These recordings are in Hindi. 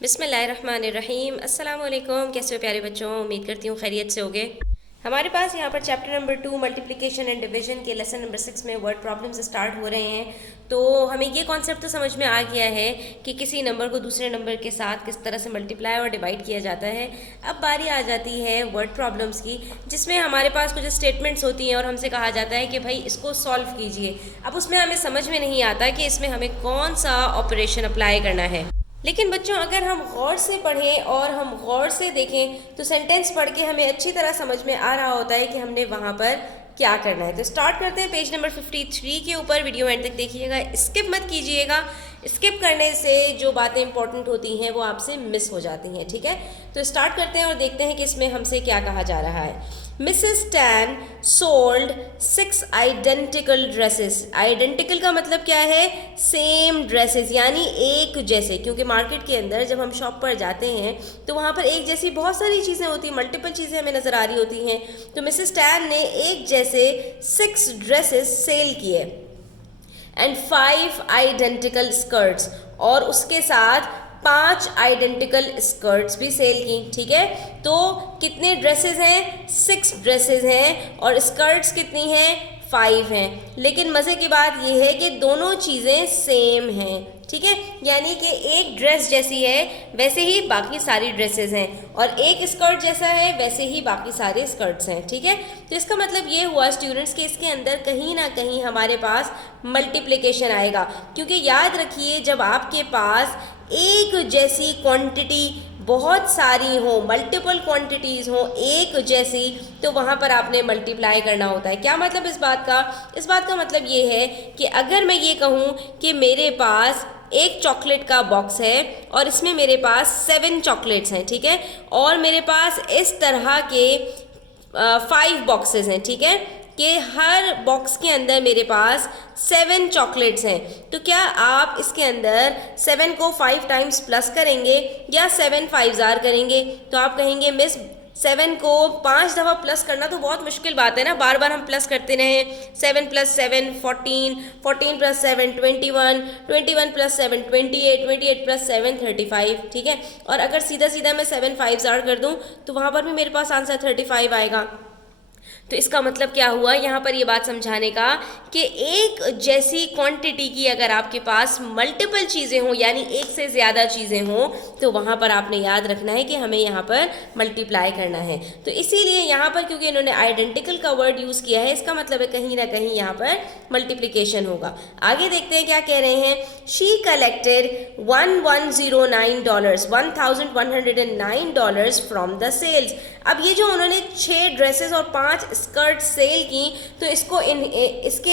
बिस्मिल्लाहिर्रहमानिर्रहीम। अस्सलाम वालेकुम। कैसे हो प्यारे बच्चों? उम्मीद करती हूँ खैरियत से होगे। हमारे पास यहाँ पर chapter number 2 multiplication and division के लेसन नंबर 6 में वर्ड प्रॉब्लम्स स्टार्ट हो रहे हैं। तो हमें ये कॉन्सेप्ट तो समझ में आ गया है कि किसी नंबर को दूसरे नंबर के साथ किस तरह से मल्टीप्लाई और डिवाइड किया जाता है। अब बारी आ जाती है वर्ड प्रॉब्लम्स की, जिसमें हमारे पास कुछ स्टेटमेंट्स होती हैं और हमसे कहा जाता है कि भाई इसको सॉल्व कीजिए। अब उसमें हमें समझ में नहीं आता कि इसमें हमें कौन सा ऑपरेशन अप्लाई करना है। लेकिन बच्चों, अगर हम गौर से पढ़ें और हम गौर से देखें तो सेंटेंस पढ़ के हमें अच्छी तरह समझ में आ रहा होता है कि हमने वहाँ पर क्या करना है। तो स्टार्ट करते हैं पेज नंबर 53 के ऊपर। वीडियो एंड तक देखिएगा, स्किप मत कीजिएगा। स्किप करने से जो बातें इंपॉर्टेंट होती हैं वो आपसे मिस हो जाती हैं, ठीक है। तो स्टार्ट करते हैं और देखते हैं कि इसमें हमसे क्या कहा जा रहा है। Mrs tan sold 6 identical dresses. Identical का मतलब क्या है? सेम ड्रेसेस, यानी एक जैसे। क्योंकि मार्केट के अंदर जब हम शॉप पर जाते हैं तो वहाँ पर एक जैसी बहुत सारी चीज़ें होती हैं, मल्टीपल चीज़ें हमें नज़र आ रही होती हैं। तो मिसेस टैन ने एक जैसे 6 ड्रेसेस सेल किए एंड 5 आइडेंटिकल स्कर्ट्स, और उसके साथ 5 आइडेंटिकल स्कर्ट्स भी सेल की, ठीक है। तो कितने ड्रेसेस हैं? 6 ड्रेसेस हैं और स्कर्ट्स कितनी हैं? 5 हैं। लेकिन मज़े की बात यह है कि दोनों चीज़ें सेम हैं, ठीक है। यानी कि एक ड्रेस जैसी है वैसे ही बाकी सारी ड्रेसेस हैं, और एक स्कर्ट जैसा है वैसे ही बाकी सारे स्कर्ट्स हैं, ठीक है। तो इसका मतलब ये हुआ स्टूडेंट्स कि इसके अंदर कहीं ना कहीं हमारे पास मल्टीप्लिकेशन आएगा। क्योंकि याद रखिए, जब आपके पास एक जैसी क्वांटिटी बहुत सारी हो, मल्टीपल क्वांटिटीज़ हो एक जैसी, तो वहाँ पर आपने मल्टीप्लाई करना होता है। क्या मतलब इस बात का? इस बात का मतलब ये है कि अगर मैं ये कहूँ कि मेरे पास एक चॉकलेट का बॉक्स है और इसमें मेरे पास 7 चॉकलेट्स हैं, ठीक है, और मेरे पास इस तरह के 5 बॉक्सेस हैं, ठीक है, कि हर बॉक्स के अंदर मेरे पास 7 चॉकलेट्स हैं। तो क्या आप इसके अंदर 7 को 5 टाइम्स प्लस करेंगे या 7 5 जार करेंगे? तो आप कहेंगे मिस 7 को 5 दफ़ा प्लस करना तो बहुत मुश्किल बात है ना, बार बार हम प्लस करते रहें। 7 + 7 14, 14 + 7 21, 21 + 7 28, 28 + 7 35, ठीक है। और अगर सीधा सीधा मैं 7 5 जार कर दूं तो वहाँ पर भी मेरे पास आंसर 35 आएगा। तो इसका मतलब क्या हुआ यहाँ पर ये बात समझाने का कि एक जैसी क्वांटिटी की अगर आपके पास मल्टीपल चीज़ें हों, यानी एक से ज़्यादा चीज़ें हों, तो वहाँ पर आपने याद रखना है कि हमें यहाँ पर मल्टीप्लाई करना है। तो इसीलिए यहाँ पर क्योंकि इन्होंने आइडेंटिकल का वर्ड यूज़ किया है, इसका मतलब है कहीं ना कहीं यहाँ पर मल्टीप्लिकेशन होगा। आगे देखते हैं क्या कह रहे हैं। She collected $1109 $1109 from the sales. अब ये जो उन्होंने 6 ड्रेसेस और 5 स्कर्ट सेल की, तो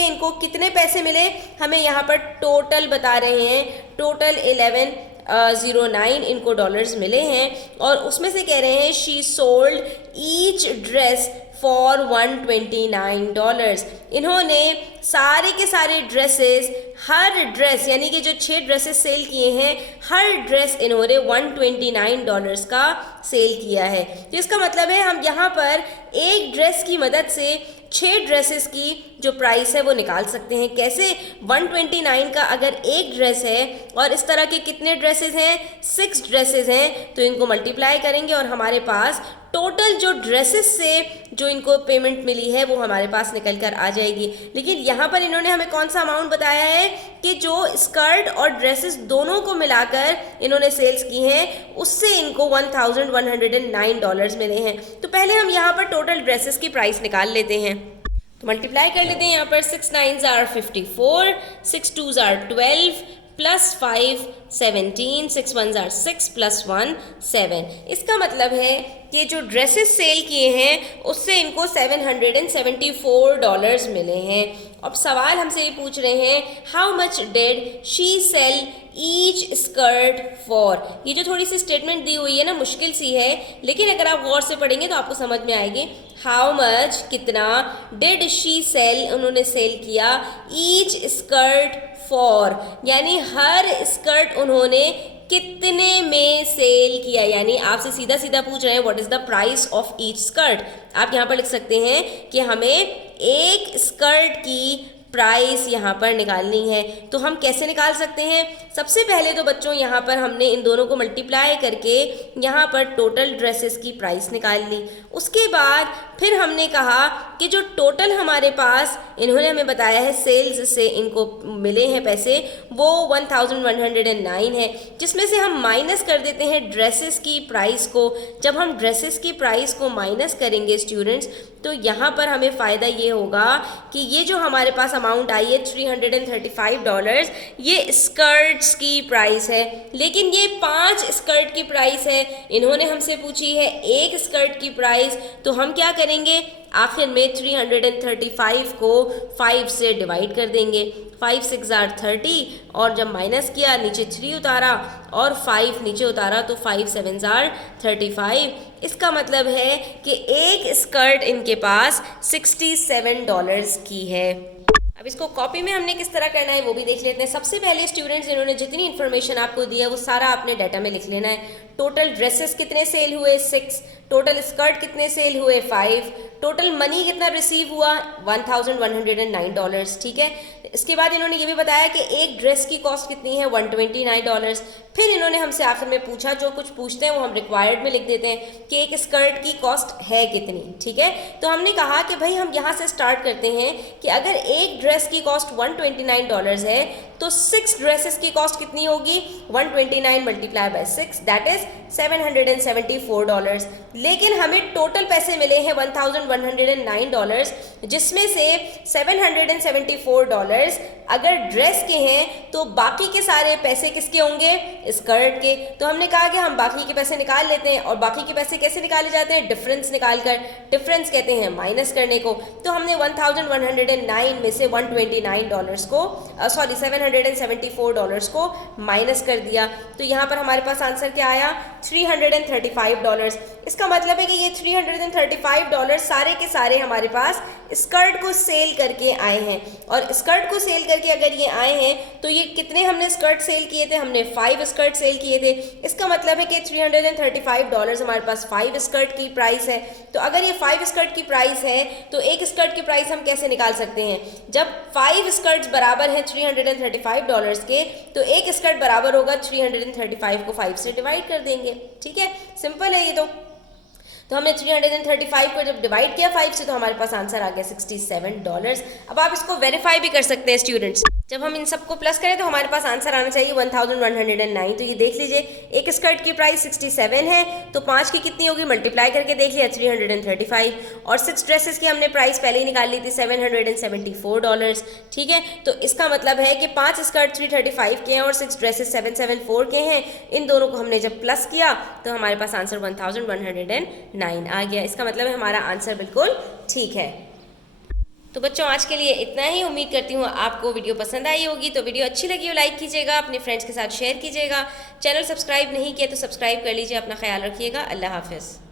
इनको कितने पैसे मिले? हमें यहाँ पर टोटल बता रहे हैं, टोटल 1109 इनको डॉलर्स मिले हैं। और उसमें से कह रहे हैं she sold each dress for $129। इन्होंने सारे के सारे ड्रेसेस, हर ड्रेस यानी कि जो 6 ड्रेसेस सेल किए हैं, हर ड्रेस इन्होंने $129 का सेल किया है। तो इसका मतलब है हम यहाँ पर एक ड्रेस की मदद से 6 ड्रेसेस की जो प्राइस है वो निकाल सकते हैं। कैसे? 129 का अगर एक ड्रेस है और इस तरह के कितने ड्रेसेस हैं? 6 ड्रेसेस हैं, तो इनको मल्टीप्लाई करेंगे और हमारे पास टोटल जो ड्रेसेस से जो इनको पेमेंट मिली है वो हमारे पास निकल कर आ जाएगी। लेकिन यहाँ पर इन्होंने हमें कौन सा अमाउंट बताया है कि जो स्कर्ट और ड्रेसेस दोनों को मिलाकर इन्होंने सेल्स की हैं, उससे इनको $1109 मिले हैं। तो पहले हम यहाँ पर टोटल ड्रेसेस की प्राइस निकाल लेते हैं। तो मल्टीप्लाई कर लेते हैं यहाँ पर। 6 9s are 54, 6 2s are 12, +5 17, 6 1s are 6, +1 7। इसका मतलब है कि जो ड्रेसेस सेल किए हैं उससे इनको $774 मिले हैं। अब सवाल हमसे ये पूछ रहे हैं, how much did she sell each skirt for. ये जो थोड़ी सी स्टेटमेंट दी हुई है ना, मुश्किल सी है, लेकिन अगर आप गौर से पढ़ेंगे तो आपको समझ में आएगी। हाउ मच कितना, डिड शी सेल उन्होंने सेल किया, ईच स्कर्ट फॉर यानी हर स्कर्ट उन्होंने कितने में सेल किया। यानी आपसे सीधा सीधा पूछ रहे हैं what is the price of each skirt. आप यहाँ पर लिख सकते हैं कि हमें एक स्कर्ट की प्राइस यहाँ पर निकालनी है। तो हम कैसे निकाल सकते हैं? सबसे पहले तो बच्चों यहाँ पर हमने इन दोनों को मल्टीप्लाई करके यहाँ पर टोटल ड्रेसेस की प्राइस निकाल ली। उसके बाद फिर हमने कहा कि जो टोटल हमारे पास इन्होंने हमें बताया है सेल्स से इनको मिले हैं पैसे, वो 1109 है, जिसमें से हम माइनस कर देते हैं ड्रेसेस की प्राइस को। जब हम ड्रेसेस की प्राइस को माइनस करेंगे स्टूडेंट्स, तो यहाँ पर हमें फ़ायदा ये होगा कि ये जो हमारे पास अमाउंट आई है $335, ये स्कर्ट्स की प्राइस है। लेकिन ये 5 स्कर्ट की प्राइस है, इन्होंने हमसे पूछी है एक स्कर्ट की प्राइस। तो हम क्या करेंगे, आखिर में 335 को 5 से डिवाइड कर देंगे। 5 6 are 30 और जब माइनस किया नीचे 3 उतारा और 5 नीचे उतारा तो 5 7 are 35। इसका मतलब है कि एक स्कर्ट इनके पास $67 की है। अब इसको कॉपी में हमने किस तरह करना है वो भी देख लेते हैं। सबसे पहले स्टूडेंट्स इन्होंने जितनी इन्फॉर्मेशन आपको दी है वो सारा आपने डाटा में लिख लेना है। टोटल ड्रेसेस कितने सेल हुए 6, टोटल स्कर्ट कितने सेल हुए 5, टोटल मनी कितना रिसीव हुआ $1109, ठीक है। इसके बाद इन्होंने ये भी बताया कि एक ड्रेस की कॉस्ट कितनी है $129। फिर इन्होंने हमसे आखिर में पूछा, जो कुछ पूछते हैं वो हम रिक्वायर्ड में लिख देते हैं कि एक स्कर्ट की कॉस्ट है कितनी, ठीक है। तो हमने कहा कि भाई हम यहाँ से स्टार्ट करते हैं कि अगर एक ड्रेस की कॉस्ट $129 है तो 6 ड्रेसेस की कॉस्ट कितनी होगी, 129 मल्टीप्लाई बाय 6 दैट इज $774। लेकिन हमें टोटल पैसे मिले हैं $1109, जिसमें से $774 अगर ड्रेस के हैं तो बाकी के सारे पैसे किसके होंगे, स्कर्ट के। तो हमने कहा कि हम बाकी के पैसे निकाल लेते हैं। और बाकी के पैसे कैसे निकाले जाते हैं, डिफरेंस निकाल कर। डिफरेंस कहते हैं माइनस करने को। तो हमने 1109 में से $129 को $774 को माइनस कर दिया। तो यहाँ पर हमारे पास आंसर क्या आया, $335। इसका मतलब है कि ये $335 सारे के सारे हमारे पास स्कर्ट को सेल करके आए हैं। और स्कर्ट को सेल करके अगर ये आए हैं तो ये कितने हमने स्कर्ट सेल किए थे, हमने 5 स्कर्ट सेल किए थे। इसका मतलब है कि $335 हमारे पास 5 स्कर्ट की प्राइस है। तो अगर ये 5 स्कर्ट की प्राइस है तो एक स्कर्ट की प्राइस हम कैसे निकाल सकते हैं, जब 5 स्कर्ट्स बराबर हैं $335 के, तो एक स्कर्ट बराबर होगा 335 को 5 से डिवाइड कर देंगे, ठीक है। सिंपल है ये तो हमने 335 को जब डिवाइड किया 5 से तो हमारे पास आंसर आ गया $67। अब आप इसको वेरीफाई भी कर सकते हैं स्टूडेंट्स। जब हम इन सबको प्लस करें तो हमारे पास आंसर आना चाहिए 1109। तो ये देख लीजिए, एक स्कर्ट की प्राइस 67 है तो 5 की कितनी होगी, मल्टीप्लाई करके देख लिया 335। और 6 ड्रेसेस की हमने प्राइस पहले ही निकाल ली थी $774, ठीक है। तो इसका मतलब है कि 5 स्कर्ट 335 के हैं और 6 ड्रेसेस 774 के हैं। इन दोनों को हमने जब प्लस किया तो हमारे पास आंसर 1109 आ गया। इसका मतलब है हमारा आंसर बिल्कुल ठीक है। तो बच्चों आज के लिए इतना ही। उम्मीद करती हूँ आपको वीडियो पसंद आई होगी। तो वीडियो अच्छी लगी हो लाइक कीजिएगा, अपने फ्रेंड्स के साथ शेयर कीजिएगा। चैनल सब्सक्राइब नहीं किया तो सब्सक्राइब कर लीजिए। अपना ख्याल रखिएगा। अल्लाह हाफिज़।